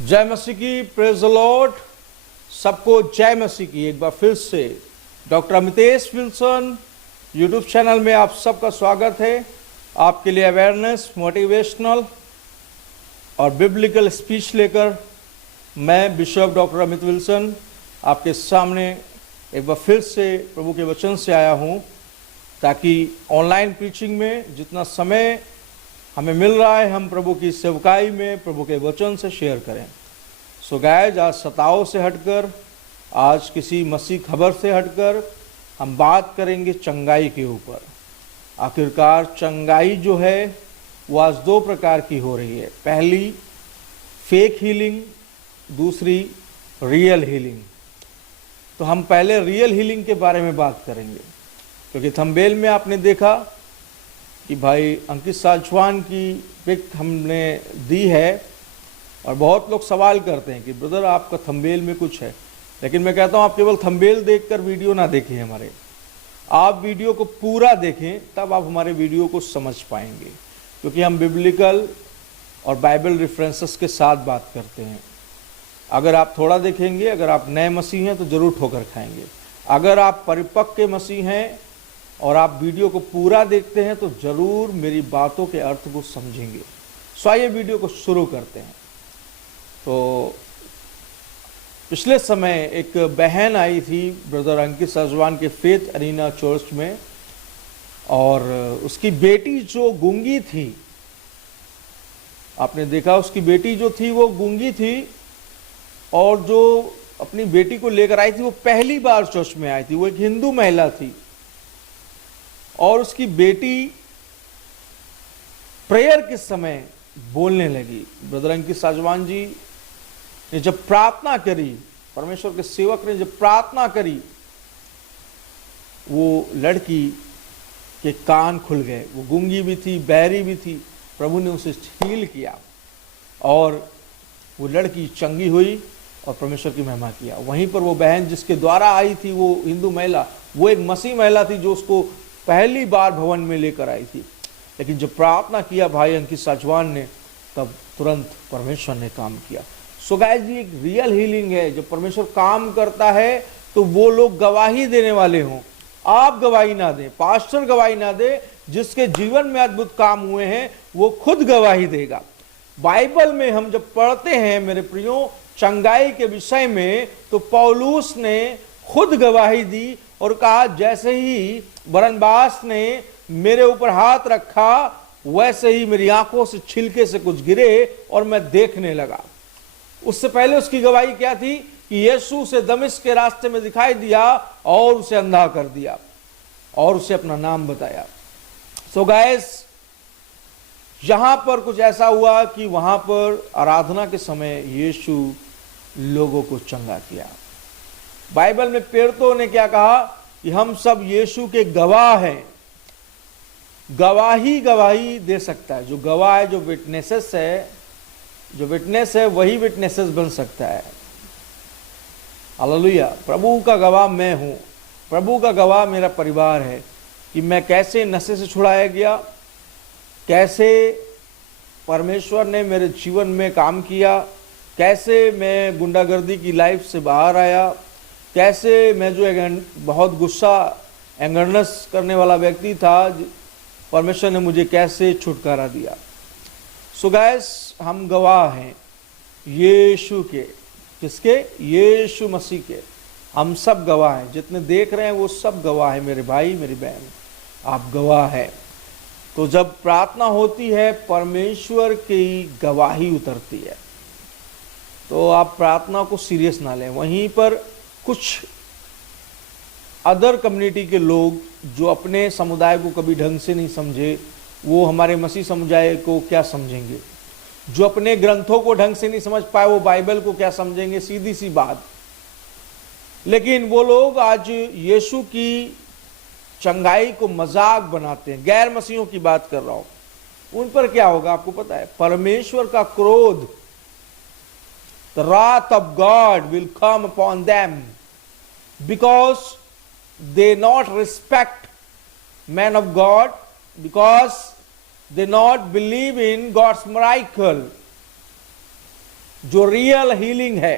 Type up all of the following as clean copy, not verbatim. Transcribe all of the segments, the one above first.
जय मसीह की, praise the Lord. सबको जय मसीह की। एक बार फिर से doctor Amitesh Wilson YouTube channel में आप सबका स्वागत है। आपके लिए अवेयरनेस, मोटिवेशनल और बिब्लिकल स्पीच लेकर मैं बिशप डॉक्टर अमित विल्सन आपके सामने एक बार फिर से प्रभु के वचन से आया हूँ, ताकि ऑनलाइन प्रीचिंग में जितना समय हमें मिल रहा है हम प्रभु की सेवकाई में प्रभु के वचन से शेयर करें। सो गाइस, आज सताव से हटकर, आज किसी मसीह खबर से हटकर हम बात करेंगे चंगाई के ऊपर। आखिरकार चंगाई जो है वो आज दो प्रकार की हो रही है। पहली फेक हीलिंग, दूसरी रियल हीलिंग। तो हम पहले रियल हीलिंग के बारे में बात करेंगे, क्योंकि थंबनेल में आपने देखा कि भाई अंकित साजवान की पिक हमने दी है, और बहुत लोग सवाल करते हैं कि ब्रदर आपका थंबनेल में कुछ है। लेकिन मैं कहता हूं आप केवल थंबनेल देखकर वीडियो ना देखें हमारे, आप वीडियो को पूरा देखें, तब आप हमारे वीडियो को समझ पाएंगे। क्योंकि हम बिब्लिकल और बाइबल रेफरेंसेस के साथ बात करते हैं। अगर आप थोड़ा देखेंगे, अगर आप नए मसीह हैं तो जरूर ठोकर खाएंगे। अगर आप परिपक्व मसीह हैं और आप वीडियो को पूरा देखते हैं तो जरूर मेरी बातों के अर्थ को समझेंगे। सो आइए वीडियो को शुरू करते हैं। तो पिछले समय एक बहन आई थी ब्रदर अंकित साजवान के फेथ अरीना चर्च में, और उसकी बेटी जो गूंगी थी, आपने देखा उसकी बेटी जो थी वो गूंगी थी, और जो अपनी बेटी को लेकर आई थी वो पहली बार चर्च में आई थी। वो एक हिंदू महिला थी, और उसकी बेटी प्रेयर के समय बोलने लगी। ब्रदर अंकित साजवान जी ने जब प्रार्थना करी, परमेश्वर के सेवक ने जब प्रार्थना करी, वो लड़की के कान खुल गए। वो गूंगी भी थी, बहरी भी थी। प्रभु ने उसे हील किया और वो लड़की चंगी हुई और परमेश्वर की महिमा किया। वहीं पर वो बहन जिसके द्वारा आई थी, वो हिंदू महिला, वो एक मसीह महिला थी जो उसको पहली बार भवन में लेकर आई थी। लेकिन जब प्रार्थना किया भाई अंकित साजवान ने, तब तुरंत परमेश्वर ने काम किया। सो गाइस जी, एक रियल हीलिंग है। जब परमेश्वर काम करता है तो वो लोग गवाही देने वाले हों। आप गवाही ना दें, पास्टर गवाही ना दे, जिसके जीवन में अद्भुत काम हुए हैं वो खुद गवाही देगा। बाइबल में हम जब पढ़ते हैं मेरे प्रियो चंगाई के विषय में, तो पौलुस ने खुद गवाही दी और कहा जैसे ही बरनबास ने मेरे ऊपर हाथ रखा, वैसे ही मेरी आंखों से छिलके से कुछ गिरे और मैं देखने लगा। उससे पहले उसकी गवाही क्या थी कि यीशु उसे दमिश्क के रास्ते में दिखाई दिया और उसे अंधा कर दिया और उसे अपना नाम बताया। सो गाइस, यहां पर कुछ ऐसा हुआ कि वहां पर आराधना के समय यीशु लोगों को चंगा किया। बाइबल में पेड़ों ने क्या कहा कि हम सब यीशु के गवाह हैं। गवाही दे सकता है। जो गवाह है, जो विटनेसेस है, जो विटनेस है वही विटनेसेस बन सकता है। हालेलुया। प्रभु का गवाह मैं हूं, प्रभु का गवाह मेरा परिवार है कि मैं कैसे नशे से छुड़ाया गया, कैसे परमेश्वर ने मेरे जीवन में काम किया, कैसे मैं गुंडागर्दी की लाइफ से बाहर आया, कैसे मैं जो बहुत गुस्सा एंगरनेस करने वाला व्यक्ति था, परमेश्वर ने मुझे कैसे छुटकारा दिया। सो गाइस, हम गवाह हैं यीशु के। किसके? यीशु मसीह के। हम सब गवाह हैं। जितने देख रहे हैं वो सब गवाह है। मेरे भाई, मेरी बहन, आप गवाह हैं। तो जब प्रार्थना होती है, परमेश्वर की गवाही उतरती है। तो आप प्रार्थना को सीरियस ना लें। वहीं पर कुछ अदर कम्युनिटी के लोग जो अपने समुदाय को कभी ढंग से नहीं समझे, वो हमारे मसीह समुदाय को क्या समझेंगे? जो अपने ग्रंथों को ढंग से नहीं समझ पाए, वो बाइबल को क्या समझेंगे? सीधी सी बात। लेकिन वो लोग आज यीशु की चंगाई को मजाक बनाते हैं। गैर मसीहों की बात कर रहा हूं। उन पर क्या होगा आपको पता है? परमेश्वर का क्रोध, the wrath of God will come upon them because they not respect men of God, because they not believe in God's miracle. जो रियल हीलिंग है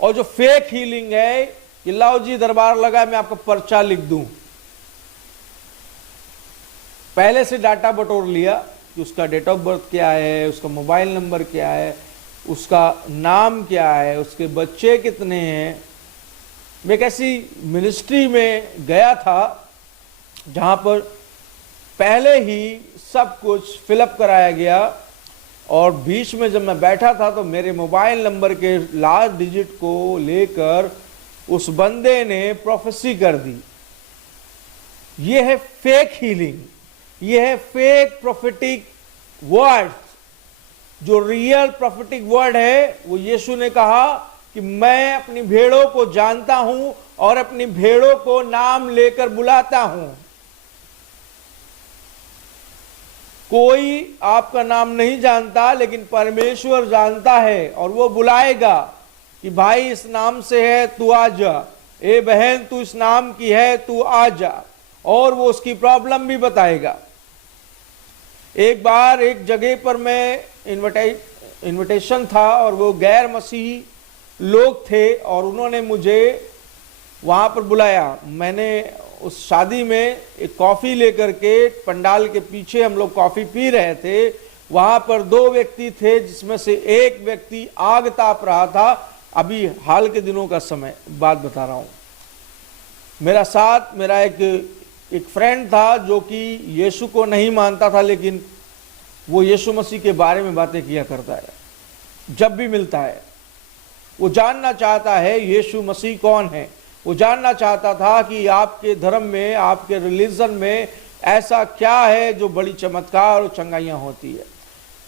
और जो फेक हीलिंग है कि लाओ जी दरबार लगा, मैं आपका पर्चा लिख दूं। पहले से डाटा बटोर लिया कि उसका डेट ऑफ बर्थ क्या है, उसका मोबाइल नंबर क्या है, उसका नाम क्या है, उसके बच्चे कितने हैं। मैं एक ऐसी मिनिस्ट्री में गया था जहां पर पहले ही सब कुछ फिलअप कराया गया, और बीच में जब मैं बैठा था तो मेरे मोबाइल नंबर के लास्ट डिजिट को लेकर उस बंदे ने प्रोफेसी कर दी। यह है फेक हीलिंग, यह है फेक प्रोफेटिक वर्ड। जो रियल प्रोफेटिक वर्ड है वो यीशु ने कहा कि मैं अपनी भेड़ों को जानता हूं और अपनी भेड़ों को नाम लेकर बुलाता हूं। कोई आपका नाम नहीं जानता, लेकिन परमेश्वर जानता है और वो बुलाएगा कि भाई इस नाम से है तू आ जा, ए बहन तू इस नाम की है तू आ जा, और वो उसकी प्रॉब्लम भी बताएगा। एक बार एक जगह पर मैं इनविटेशन था और वो गैर मसीही लोग थे और उन्होंने मुझे वहां पर बुलाया। मैंने उस शादी में एक कॉफी लेकर के पंडाल के पीछे हम लोग कॉफी पी रहे थे। वहां पर दो व्यक्ति थे जिसमें से एक व्यक्ति आग ताप रहा था। अभी हाल के दिनों का समय बात बता रहा हूं। मेरा साथ मेरा एक फ्रेंड था जो कि यीशु को नहीं मानता था, लेकिन वो यीशु मसीह के बारे में बातें किया करता है जब भी मिलता है। वो जानना चाहता है यीशु मसीह कौन है। वो जानना चाहता था कि आपके धर्म में, आपके रिलीजन में ऐसा क्या है जो बड़ी चमत्कार और चंगाइयां होती है।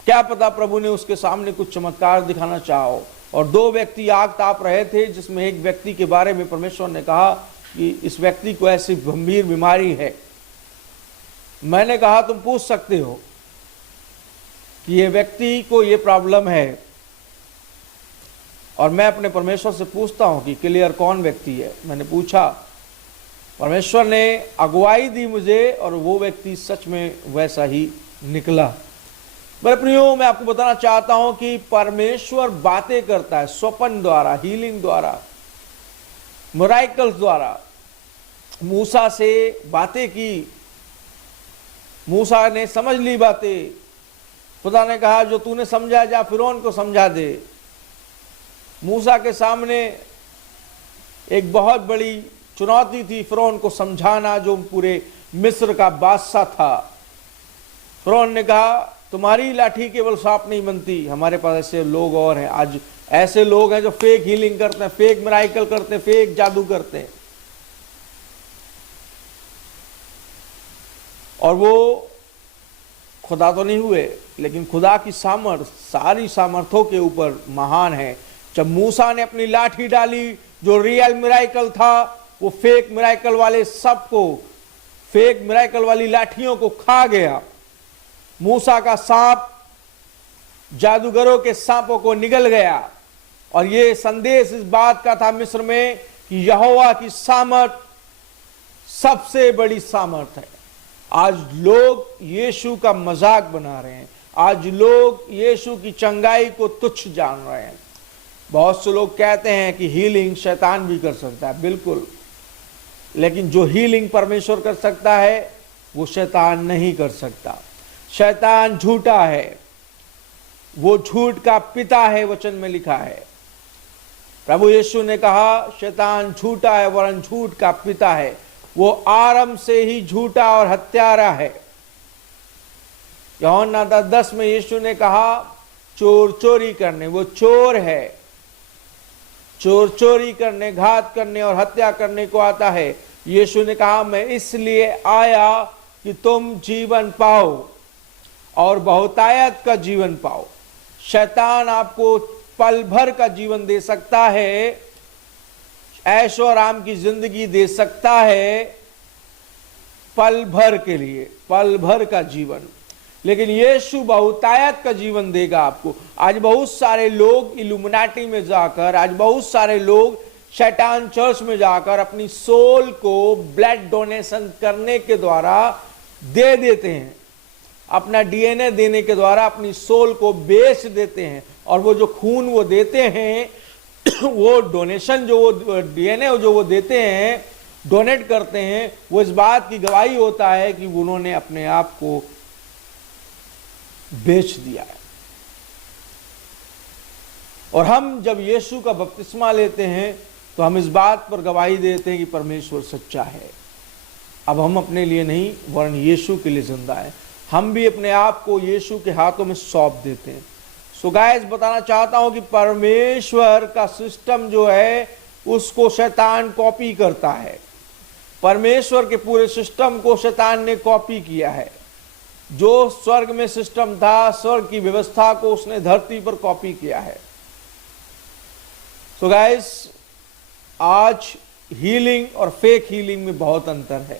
क्या पता प्रभु ने उसके सामने कुछ चमत्कार दिखाना चाहो। और दो व्यक्ति आग ताप रहे थे, जिसमें एक व्यक्ति के बारे में परमेश्वर ने कहा कि इस व्यक्ति को ऐसी गंभीर बीमारी है। मैंने कहा तुम पूछ सकते हो कि ये व्यक्ति को ये प्रॉब्लम है, और मैं अपने परमेश्वर से पूछता हूं कि क्लियर कौन व्यक्ति है। मैंने पूछा, परमेश्वर ने अगुवाई दी मुझे और वो व्यक्ति सच में वैसा ही निकला। मेरे प्रियो, मैं आपको बताना चाहता हूं कि परमेश्वर बातें करता है स्वप्न द्वारा, हीलिंग द्वारा, मिरेकल्स द्वारा। मूसा से बातें की, मूसा ने समझ ली बातें। खुदा ने कहा जो तूने समझा जा फिरौन को समझा दे। मूसा के सामने एक बहुत बड़ी चुनौती थी फिरौन को समझाना, जो पूरे मिस्र का बादशाह था। फिरौन ने कहा तुम्हारी लाठी केवल सांप नहीं बनती, हमारे पास ऐसे लोग और हैं। आज ऐसे लोग हैं जो फेक हीलिंग करते हैं, फेक मिरेकल करते हैं, फेक जादू करते हैं। और वो खुदा तो नहीं हुए, लेकिन खुदा की सामर्थ सारी सामर्थों के ऊपर महान है। जब मूसा ने अपनी लाठी डाली, जो रियल मिरेकल था, वो फेक मिरेकल वाले सबको, फेक मिरेकल वाली लाठियों को खा गया। मूसा का सांप जादूगरों के सांपों को निगल गया। और ये संदेश इस बात का था मिस्र में कि यहोवा की सामर्थ सबसे बड़ी सामर्थ है। आज लोग यीशु का मजाक बना रहे हैं। आज लोग यीशु की चंगाई को तुच्छ जान रहे हैं। बहुत से लोग कहते हैं कि हीलिंग शैतान भी कर सकता है, बिल्कुल, लेकिन जो हीलिंग परमेश्वर कर सकता है वो शैतान नहीं कर सकता। शैतान झूठा है, वो झूठ का पिता है, वचन में लिखा है। प्रभु यीशु ने कहा शैतान झूठा है वरन झूठ का पिता है। वो आरंभ से ही झूठा और हत्यारा है। यूहन्ना 10:10 में यीशु ने कहा चोर चोरी करने, वो चोर है। चोर चोरी करने, घात करने और हत्या करने को आता है। यीशु ने कहा मैं इसलिए आया कि तुम जीवन पाओ और बहुतायत का जीवन पाओ। शैतान आपको पल भर का जीवन दे सकता है, ऐशो आराम की जिंदगी दे सकता है, पल भर के लिए, पल भर का जीवन, लेकिन यीशु बहुतायत का जीवन देगा आपको। आज बहुत सारे लोग इल्यूमिनाटी में जाकर, आज बहुत सारे लोग शैतान चर्च में जाकर अपनी सोल को ब्लड डोनेशन करने के द्वारा दे देते हैं। अपना डीएनए देने के द्वारा अपनी सोल को बेच देते हैं, और वो जो खून वो देते हैं वो डोनेशन जो वो डीएनए जो वो देते हैं, डोनेट करते हैं, वो इस बात की गवाही होता है कि उन्होंने अपने आप को बेच दिया है। और हम जब यीशु का बपतिस्मा लेते हैं तो हम इस बात पर गवाही देते हैं कि परमेश्वर सच्चा है। अब हम अपने लिए नहीं वरन यीशु के लिए जिंदा है। हम भी अपने आप को यीशु के हाथों में सौंप देते हैं। सो गाइस, बताना चाहता हूं कि परमेश्वर का सिस्टम जो है उसको शैतान कॉपी करता है। परमेश्वर के पूरे सिस्टम को शैतान ने कॉपी किया है। जो स्वर्ग में सिस्टम था, स्वर्ग की व्यवस्था को उसने धरती पर कॉपी किया है। सो गाइस, आज हीलिंग और फेक हीलिंग में बहुत अंतर है।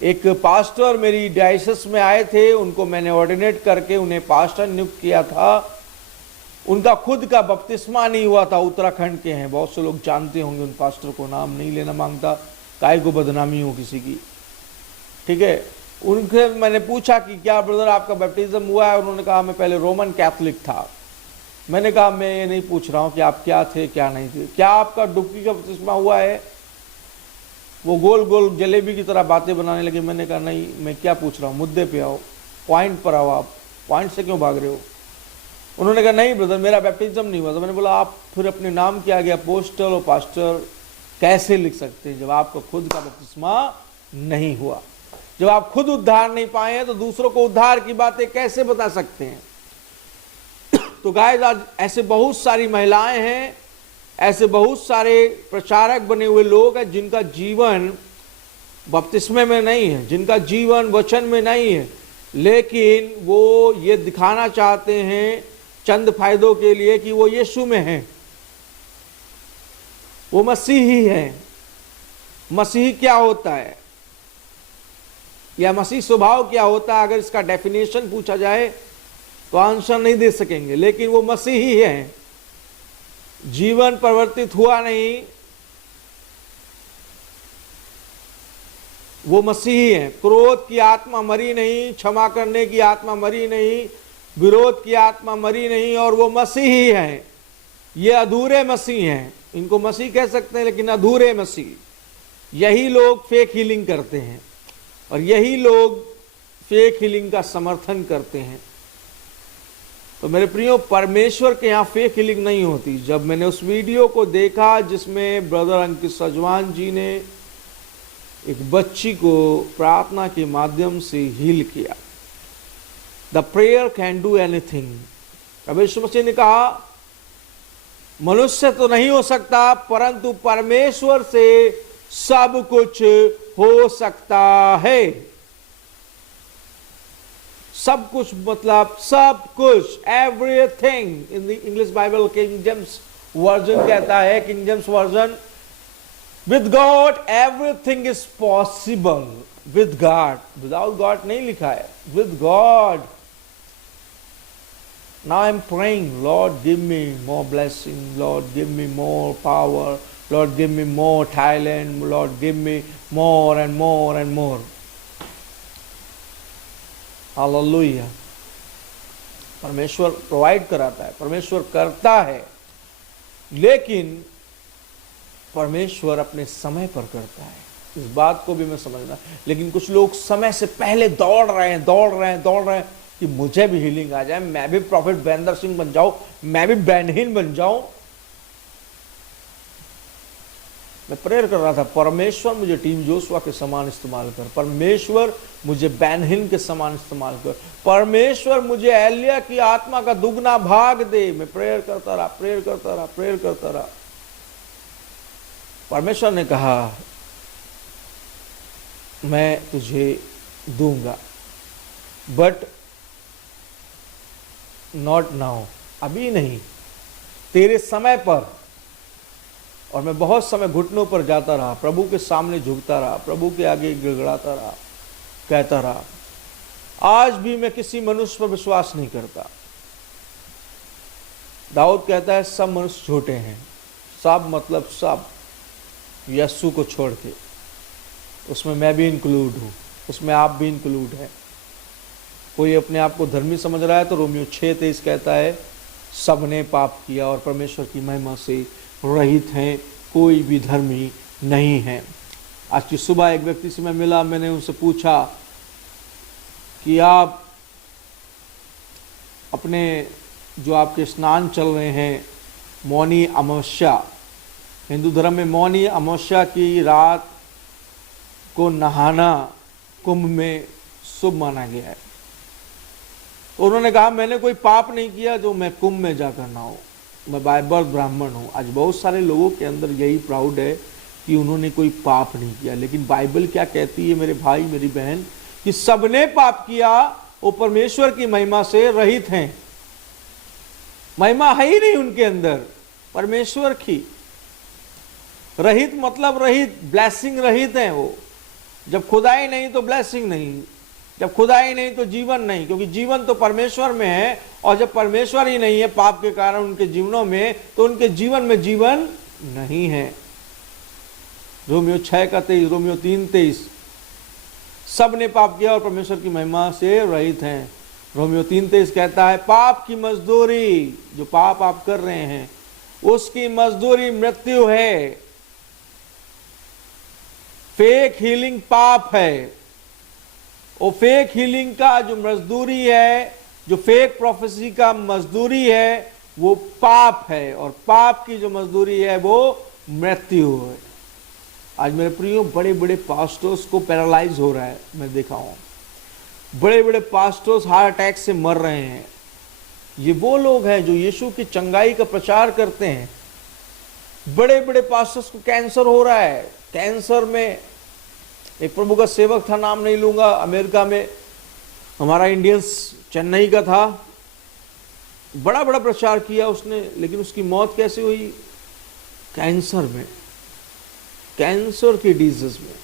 एक पास्टर मेरी डायसिस में आए थे, उनको मैंने ऑर्डिनेट करके उन्हें पास्टर नियुक्त किया था। उनका खुद का बपतिस्मा नहीं हुआ था। उत्तराखंड के हैं, बहुत से लोग जानते होंगे उन पास्टर को, नाम नहीं लेना मांगता, काय को बदनामी हो किसी की, ठीक है। उनसे मैंने पूछा कि क्या ब्रदर आपका बैप्टिज्म हुआ है? उन्होंने कहा मैं पहले रोमन कैथोलिक था। मैंने कहा मैं ये नहीं पूछ रहा हूँ कि आप क्या थे क्या नहीं थे, क्या आपका डुबकी का बपतिस्मा हुआ है? वो गोल गोल जलेबी की तरह बातें बनाने लगे। मैंने कहा नहीं, मैं क्या पूछ रहा हूँ, मुद्दे पे आओ, पॉइंट पर आओ, आप पॉइंट से क्यों भाग रहे हो? उन्होंने कहा नहीं ब्रदर, मेरा बैप्टिज्म नहीं हुआ। तो मैंने बोला आप फिर अपने नाम क्या गया, अपोस्टल और पास्टर कैसे लिख सकते हैं जब आपका खुद का बपतिस्मा नहीं हुआ? जब आप खुद उद्धार नहीं पाए हैं तो दूसरों को उद्धार की बातें कैसे बता सकते हैं? तो गाइस, आज ऐसे बहुत सारी महिलाएं हैं, ऐसे बहुत सारे प्रचारक बने हुए लोग हैं जिनका जीवन बपतिस्मे में नहीं है, जिनका जीवन वचन में नहीं है, लेकिन वो ये दिखाना चाहते हैं चंद फायदों के लिए कि वो यीशु में हैं, वो मसीही हैं। मसीही क्या होता है या मसीह स्वभाव क्या होता है? अगर इसका डेफिनेशन पूछा जाए तो आंसर नहीं दे सकेंगे, लेकिन वो मसीही हैं। जीवन परिवर्तित हुआ नहीं, वो मसीही हैं। क्रोध की आत्मा मरी नहीं, क्षमा करने की आत्मा मरी नहीं, विरोध की आत्मा मरी नहीं, और वो मसीही हैं। ये अधूरे मसीह हैं, इनको मसीह कह सकते हैं लेकिन अधूरे मसीह। यही लोग फेक हीलिंग करते हैं और यही लोग फेक हीलिंग का समर्थन करते हैं। तो मेरे प्रियो, परमेश्वर के यहाँ फेक हीलिंग नहीं होती। जब मैंने उस वीडियो को देखा जिसमें ब्रदर अंकित सजवान जी ने एक बच्ची को प्रार्थना के माध्यम से हील किया, the prayer can do anything. अब यीशु मसीह ने कहा मनुष्य तो नहीं हो सकता परंतु परमेश्वर से सब कुछ हो सकता है। सब कुछ मतलब सब कुछ, everything. In the English Bible king James version कहता है, king James version, with God everything is possible. With God, without God नहीं लिखा है, with God. Now I am praying, Lord give me more blessing, Lord give me more power, Lord give me more talent, Lord give me more and more and more. Hallelujah. परमेश्वर provide कराता है, परमेश्वर करता है, लेकिन परमेश्वर अपने समय पर करता है। इस बात को भी मैं समझना। लेकिन कुछ लोग समय से पहले दौड़ रहे हैं कि मुझे भी हीलिंग आ जाए, मैं भी प्रॉफिट बैनर सिंह बन जाऊं, मैं भी बैनहीन बन जाऊं। मैं प्रेयर कर रहा था, परमेश्वर मुझे टीम जोशुआ के समान इस्तेमाल कर, परमेश्वर मुझे बैनहीन के समान इस्तेमाल कर, परमेश्वर मुझे एलिया की आत्मा का दुगना भाग दे। मैं प्रेयर करता रहा। परमेश्वर ने कहा मैं तुझे दूंगा, बट नॉट नाउ, अभी नहीं, तेरे समय पर। और मैं बहुत समय घुटनों पर जाता रहा, प्रभु के सामने झुकता रहा, प्रभु के आगे गिड़गिड़ाता रहा, कहता रहा। आज भी मैं किसी मनुष्य पर विश्वास नहीं करता। दाऊद कहता है सब मनुष्य झूठे हैं, सब मतलब सब, यीशु को छोड़ के। उसमें मैं भी इंक्लूड हूं, उसमें आप भी इंक्लूड है। कोई अपने आप को धर्मी समझ रहा है तो रोमियो 6:23 कहता है सबने पाप किया और परमेश्वर की महिमा से रहित हैं, कोई भी धर्मी नहीं है। आज की सुबह एक व्यक्ति से मैं मिला, मैंने उनसे पूछा कि आप अपने जो आपके स्नान चल रहे हैं मौनी अमावस्या, हिंदू धर्म में मौनी अमावस्या की रात को नहाना कुंभ में शुभ माना गया है। तो उन्होंने कहा मैंने कोई पाप नहीं किया जो मैं कुंभ में जाकर नहाऊं, मैं बाय बर्थ ब्राह्मण हूं। आज बहुत सारे लोगों के अंदर यही प्राउड है कि उन्होंने कोई पाप नहीं किया, लेकिन बाइबल क्या कहती है मेरे भाई मेरी बहन, कि सबने पाप किया, वो परमेश्वर की महिमा से रहित हैं। महिमा है ही नहीं उनके अंदर, परमेश्वर की। रहित मतलब रहित, ब्लेसिंग रहित है वो। जब खुदाई नहीं तो ब्लेसिंग नहीं, जब खुदाई नहीं तो जीवन नहीं, क्योंकि जीवन तो परमेश्वर में है, और जब परमेश्वर ही नहीं है पाप के कारण उनके जीवनों में, तो उनके जीवन में जीवन नहीं है। रोमियो 6:23, रोमियो 3:23, सब ने पाप किया और परमेश्वर की महिमा से रहित हैं। रोमियो 3:23 कहता है पाप की मजदूरी, जो पाप आप कर रहे हैं उसकी मजदूरी मृत्यु है। फेक हीलिंग पाप है, और फेक हीलिंग का जो मजदूरी है, जो फेक प्रोफेसी का मजदूरी है, वो पाप है, और पाप की जो मजदूरी है वो मृत्यु है। आज मेरे प्रियो बड़े बड़े पास्टर्स को पैरालाइज हो रहा है, मैं देखा हूं बड़े बड़े पास्टर्स हार्ट अटैक से मर रहे हैं। ये वो लोग हैं जो यीशु की चंगाई का प्रचार करते हैं। बड़े बड़े पास्टर्स को कैंसर हो रहा है। कैंसर में एक प्रभु का सेवक था, नाम नहीं लूंगा, अमेरिका में, हमारा इंडियंस चेन्नई का था, बड़ा बड़ा प्रचार किया उसने, लेकिन उसकी मौत कैसे हुई? कैंसर में, कैंसर की डिजीज में।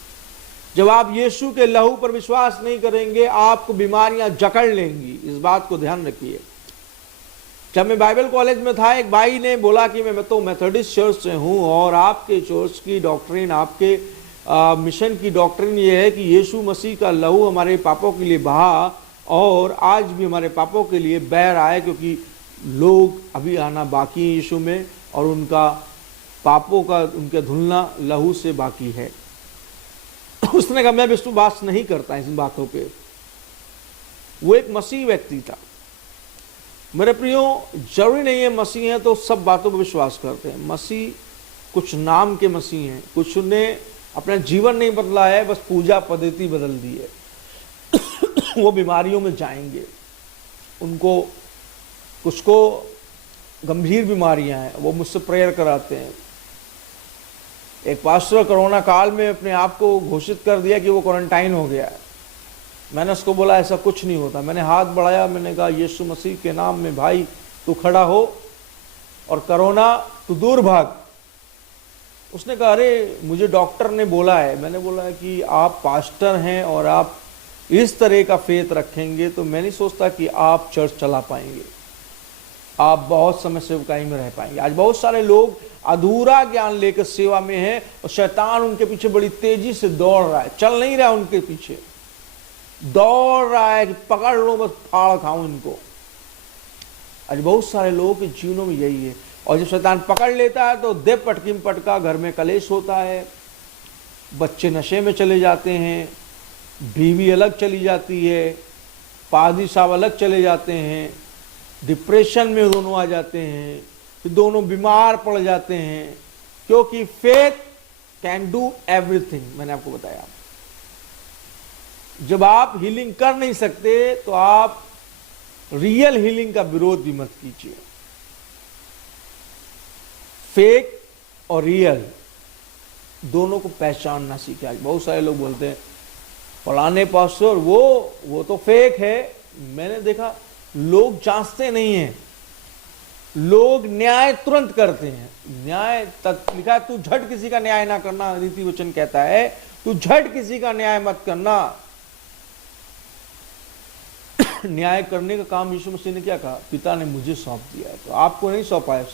जब आप यीशु के लहू पर विश्वास नहीं करेंगे, आपको बीमारियां जकड़ लेंगी, इस बात को ध्यान रखिए। जब मैं बाइबल कॉलेज में था, एक भाई ने बोला कि मैं तो मेथोडिस्ट चर्च से हूं, और आपके चर्च की डॉक्ट्रिन, आपके मिशन की डॉक्ट्रिन ये है कि यीशु मसीह का लहू हमारे पापों के लिए बहा, और आज भी हमारे पापों के लिए बैर आए, क्योंकि लोग अभी आना बाकी है यीशु में, और उनका पापों का उनके धुलना लहू से बाकी है। उसने कहा मैं विश्वास नहीं करता इन बातों पे। वो एक मसीह व्यक्ति था। मेरे प्रियो, जरूरी नहीं है मसीह है तो सब बातों पर विश्वास करते हैं। मसीह कुछ नाम के मसीह हैं, कुछ ने अपना जीवन नहीं बदला है, बस पूजा पद्धति बदल दी है। वो बीमारियों में जाएंगे, उनको कुछ को गंभीर बीमारियां हैं, वो मुझसे प्रेयर कराते हैं। एक पास्टर कोरोना काल में अपने आप को घोषित कर दिया कि वो क्वारंटाइन हो गया है। मैंने उसको बोला ऐसा कुछ नहीं होता। मैंने हाथ बढ़ाया, मैंने कहा यीशु मसीह के नाम में भाई तू खड़ा हो और कोरोना तू दूर भाग। उसने कहा अरे मुझे डॉक्टर ने बोला है। मैंने बोला कि आप पास्टर हैं और आप इस तरह का फेथ रखेंगे तो मैं नहीं सोचता कि आप चर्च चला पाएंगे, आप बहुत समय सेवकाई में रह पाएंगे। आज बहुत सारे लोग अधूरा ज्ञान लेकर सेवा में हैं और शैतान उनके पीछे बड़ी तेजी से दौड़ रहा है, चल नहीं रहा उनके पीछे, दौड़ रहा है कि पकड़ लो बस फाड़ खाऊं इनको। आज बहुत सारे लोगों के जीवनों में यही है। और जब शैतान पकड़ लेता है तो दे पटकी में पटका, घर में कलेश होता है, बच्चे नशे में चले जाते हैं, बीवी अलग चली जाती है, पादी साहब अलग चले जाते हैं, डिप्रेशन में दोनों आ जाते हैं, फिर दोनों बीमार पड़ जाते हैं, क्योंकि फेथ कैन डू एवरीथिंग। मैंने आपको बताया, जब आप हीलिंग कर नहीं सकते तो आप रियल हीलिंग का विरोध भी मत कीजिए। फेक और रियल दोनों को पहचानना सीखे। आज बहुत सारे लोग बोलते हैं फलाने पास्टर वो तो फेक है। मैंने देखा लोग जांचते नहीं हैं, लोग न्याय तुरंत करते हैं। न्याय लिखा है तू झट किसी का न्याय ना करना, रीति वचन कहता है तू झट किसी का न्याय मत करना। न्याय करने का काम यीशु मसीह ने क्या कहा? पिता ने मुझे सौंप दिया है, तो आपको नहीं सौंपा है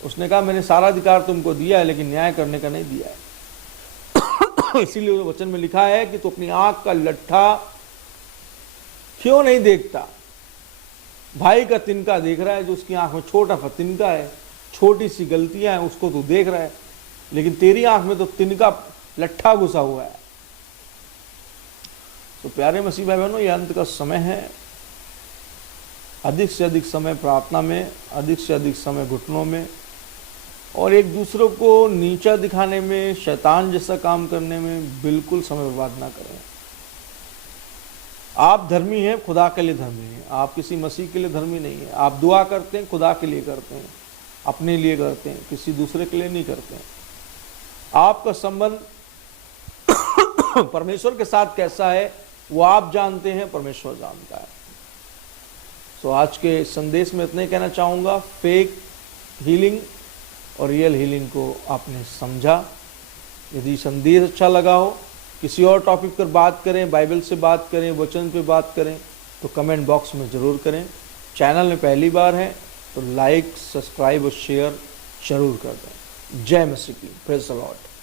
उसने कहा मैंने सारा अधिकार तुमको दिया है लेकिन न्याय करने का नहीं दिया है। इसीलिए वचन में लिखा है कि तू अपनी आंख का लट्ठा क्यों नहीं देखता? भाई का तिनका देख रहा है, जो उसकी आंख में छोटा सा तिनका है, छोटी सी गलतियां हैं, उसको तू देख रहा है, लेकिन तेरी आंख में तो तिनका लट्ठा घुसा हुआ है। तो प्यारे मसीह भाई बहनों, ये अंत का समय है। अधिक से अधिक समय प्रार्थना में, अधिक से अधिक समय घुटनों में, और एक दूसरों को नीचा दिखाने में, शैतान जैसा काम करने में बिल्कुल समय बर्बाद ना करें। आप धर्मी हैं, खुदा के लिए धर्मी हैं। आप किसी मसीह के लिए धर्मी नहीं है। आप दुआ करते हैं, खुदा के लिए करते हैं, अपने लिए करते हैं, किसी दूसरे के लिए नहीं करते हैं। आपका संबंध परमेश्वर के साथ कैसा है वो आप जानते हैं, परमेश्वर जानता है। तो आज के संदेश में इतने कहना चाहूँगा, फेक हीलिंग और रियल हीलिंग को आपने समझा। यदि संदेश अच्छा लगा हो, किसी और टॉपिक पर बात करें, बाइबल से बात करें, वचन पे बात करें, तो कमेंट बॉक्स में ज़रूर करें। चैनल में पहली बार है तो लाइक, सब्सक्राइब और शेयर जरूर कर दें। जय मसीह की। Praise the Lord.